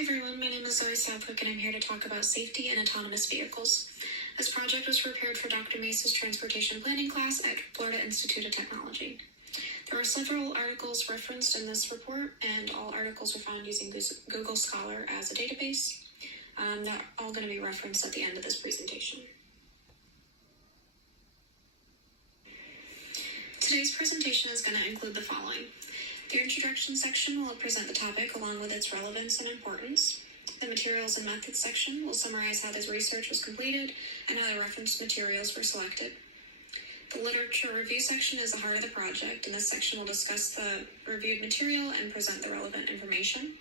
everyone, my name is Zoe Southwick and I'm here to talk about safety in autonomous vehicles. This project was prepared for Dr. Mesa's transportation planning class at Florida Institute of Technology. There are several articles referenced in this report, and all articles are found using Google Scholar as a database. They're all going to be referenced at the end of this presentation. Today's presentation is going to include the following. The introduction section will present the topic along with its relevance and importance. The materials and methods section will summarize how this research was completed and how the reference materials were selected. The literature review section is the heart of the project, and this section will discuss the reviewed material and present the relevant information.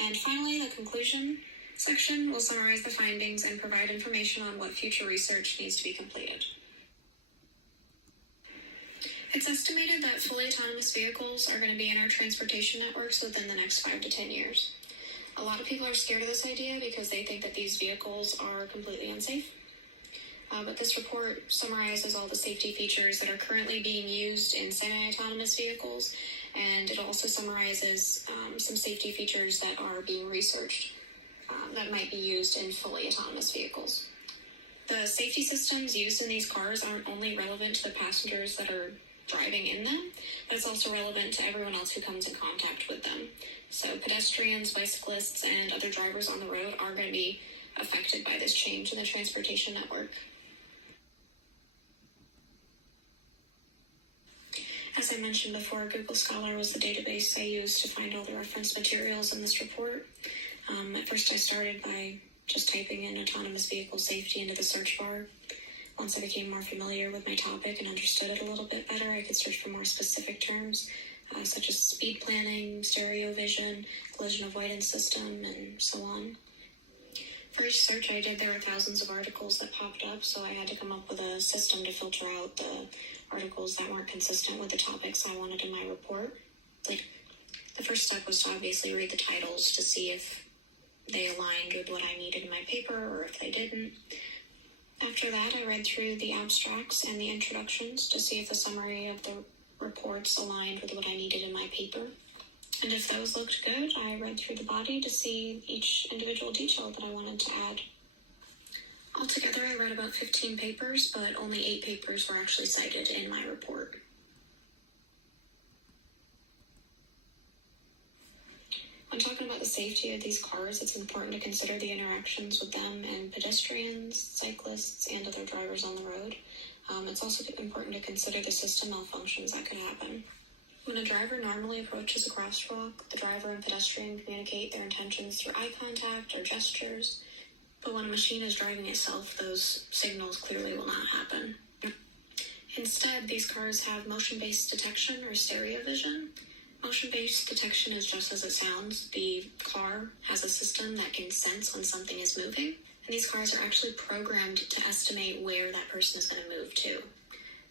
And finally, the conclusion section will summarize the findings and provide information on what future research needs to be completed. It's estimated that fully autonomous vehicles are going to be in our transportation networks within the next 5 to 10 years. A lot of people are scared of this idea because they think that these vehicles are completely unsafe. But this report summarizes all the safety features that are currently being used in semi-autonomous vehicles, and it also summarizes some safety features that are being researched that might be used in fully autonomous vehicles. The safety systems used in these cars aren't only relevant to the passengers that are driving in them, but it's also relevant to everyone else who comes in contact with them. So pedestrians, bicyclists, and other drivers on the road are going to be affected by this change in the transportation network. As I mentioned before, Google Scholar was the database I used to find all the reference materials in this report. At first I started by just typing in autonomous vehicle safety into the search bar. Once I became more familiar with my topic and understood it a little bit better, I could search for more specific terms, such as speed planning, stereo vision, collision avoidance system, and so on. For each search I did, there were thousands of articles that popped up, so I had to come up with a system to filter out the articles that weren't consistent with the topics I wanted in my report. The first step was to obviously read the titles to see if they aligned with what I needed in my paper or if they didn't. After that, I read through the abstracts and the introductions to see if the summary of the reports aligned with what I needed in my paper. And if those looked good, I read through the body to see each individual detail that I wanted to add. Altogether, I read about 15 papers, but only 8 papers were actually cited in my report. When talking about the safety of these cars, it's important to consider the interactions with them and pedestrians, cyclists, and other drivers on the road. It's also important to consider the system malfunctions that could happen. When a driver normally approaches a crosswalk, the driver and pedestrian communicate their intentions through eye contact or gestures. But when a machine is driving itself, those signals clearly will not happen. Instead, these cars have motion-based detection or stereo vision. Motion-based detection is just as it sounds. The car has a system that can sense when something is moving, and these cars are actually programmed to estimate where that person is going to move to.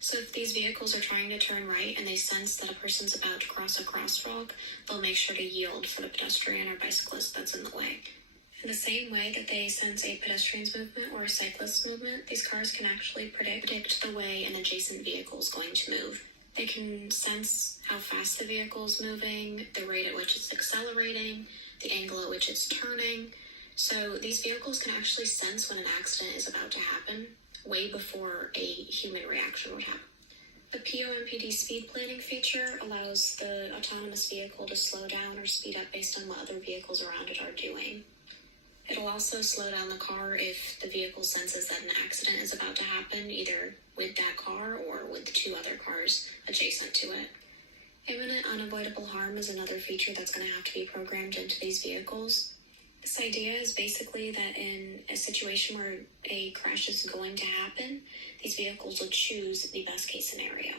So if these vehicles are trying to turn right and they sense that a person's about to cross a crosswalk, they'll make sure to yield for the pedestrian or bicyclist that's in the way. In the same way that they sense a pedestrian's movement or a cyclist's movement, these cars can actually predict the way an adjacent vehicle is going to move. They can sense how fast the vehicle is moving, the rate at which it's accelerating, the angle at which it's turning. So these vehicles can actually sense when an accident is about to happen, way before a human reaction would happen. The POMPD speed planning feature allows the autonomous vehicle to slow down or speed up based on what other vehicles around it are doing. It'll also slow down the car if the vehicle senses that an accident is about to happen, either with that car or with the 2 other cars adjacent to it. Imminent unavoidable harm is another feature that's going to have to be programmed into these vehicles. This idea is basically that in a situation where a crash is going to happen, these vehicles will choose the best case scenario.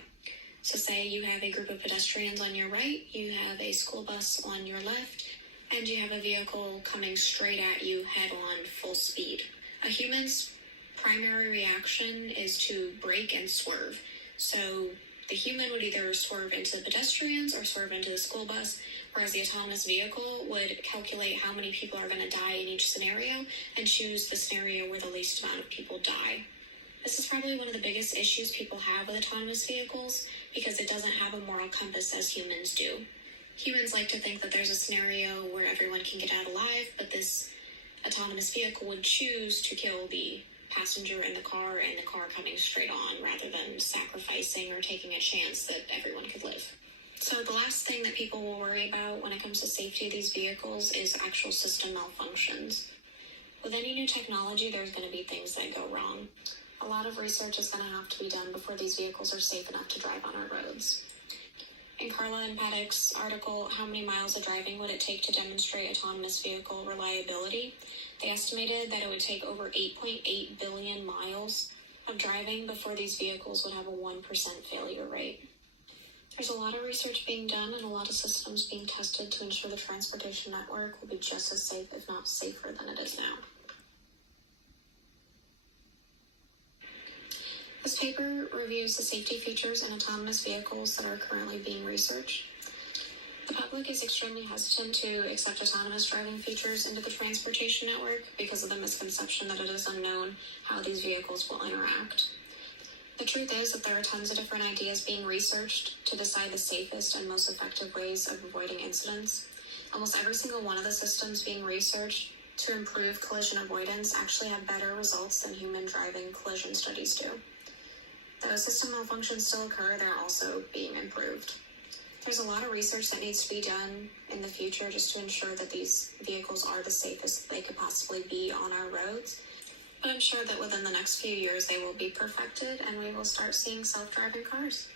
So say you have a group of pedestrians on your right, you have a school bus on your left, and you have a vehicle coming straight at you head-on, full speed. A human's primary reaction is to brake and swerve. So the human would either swerve into the pedestrians or swerve into the school bus, whereas the autonomous vehicle would calculate how many people are going to die in each scenario and choose the scenario where the least amount of people die. This is probably one of the biggest issues people have with autonomous vehicles because it doesn't have a moral compass as humans do. Humans like to think that there's a scenario where everyone can get out alive, but this autonomous vehicle would choose to kill the passenger in the car and the car coming straight on rather than sacrificing or taking a chance that everyone could live. So the last thing that people will worry about when it comes to safety of these vehicles is actual system malfunctions. With any new technology, there's going to be things that go wrong. A lot of research is going to have to be done before these vehicles are safe enough to drive on our roads. In Carla and Paddock's article, How Many Miles of Driving Would It Take to Demonstrate Autonomous Vehicle Reliability? They estimated that it would take over 8.8 billion miles of driving before these vehicles would have a 1% failure rate. There's a lot of research being done and a lot of systems being tested to ensure the transportation network will be just as safe, if not safer, than it is now. This paper reviews the safety features in autonomous vehicles that are currently being researched. The public is extremely hesitant to accept autonomous driving features into the transportation network because of the misconception that it is unknown how these vehicles will interact. The truth is that there are tons of different ideas being researched to decide the safest and most effective ways of avoiding incidents. Almost every single one of the systems being researched to improve collision avoidance actually have better results than human driving collision studies do. Though system malfunctions still occur, they're also being improved. There's a lot of research that needs to be done in the future just to ensure that these vehicles are the safest they could possibly be on our roads. But I'm sure that within the next few years they will be perfected and we will start seeing self-driving cars.